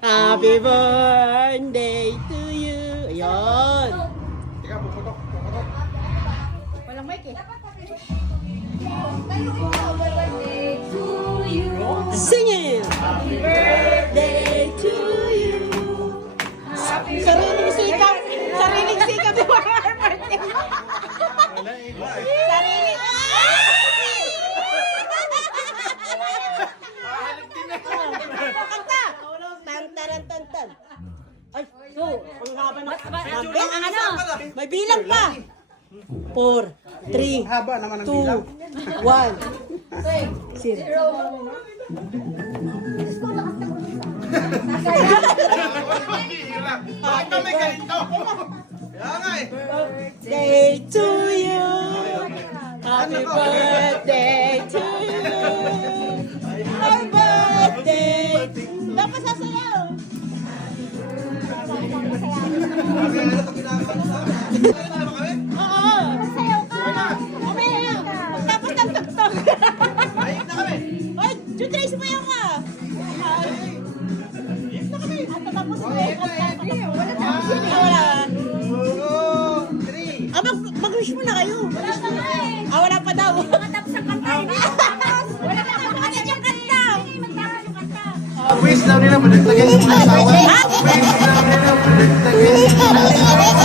Happy birthday to you. Ayun. Teka, puputok. Walang mic eh. Sing it! Happy birthday to you. Sariling sikap. Sariling sikap yung mga birthday. Sariling. Kanta! Tan taran tan tan. Ay, so, ang haba ng ano? May bilang pa. 4, 3, Haba naman ang 2, bilang. 1. Zero. Bakit ba may ganito? Kaya nga eh. Birthday to you. Happy birthday to you. Happy birthday. Dapat sasayaw. Oo. Sayaw ka. Mamaya. Tapos ng tugtog. Ayip na kami. Ay, Jutrace mo yan ka. Tapos mo yan. Wala na. Wala. 3. Mag-wish mo na kayo. Wala pa nga eh. Wala pa daw. Tapos ang kanta. Wala na ako kasi yung kanta. Magtapos yung kanta. Wish daw nila madagdagan yung asawa. Wish daw nila madagdagan yung asawa.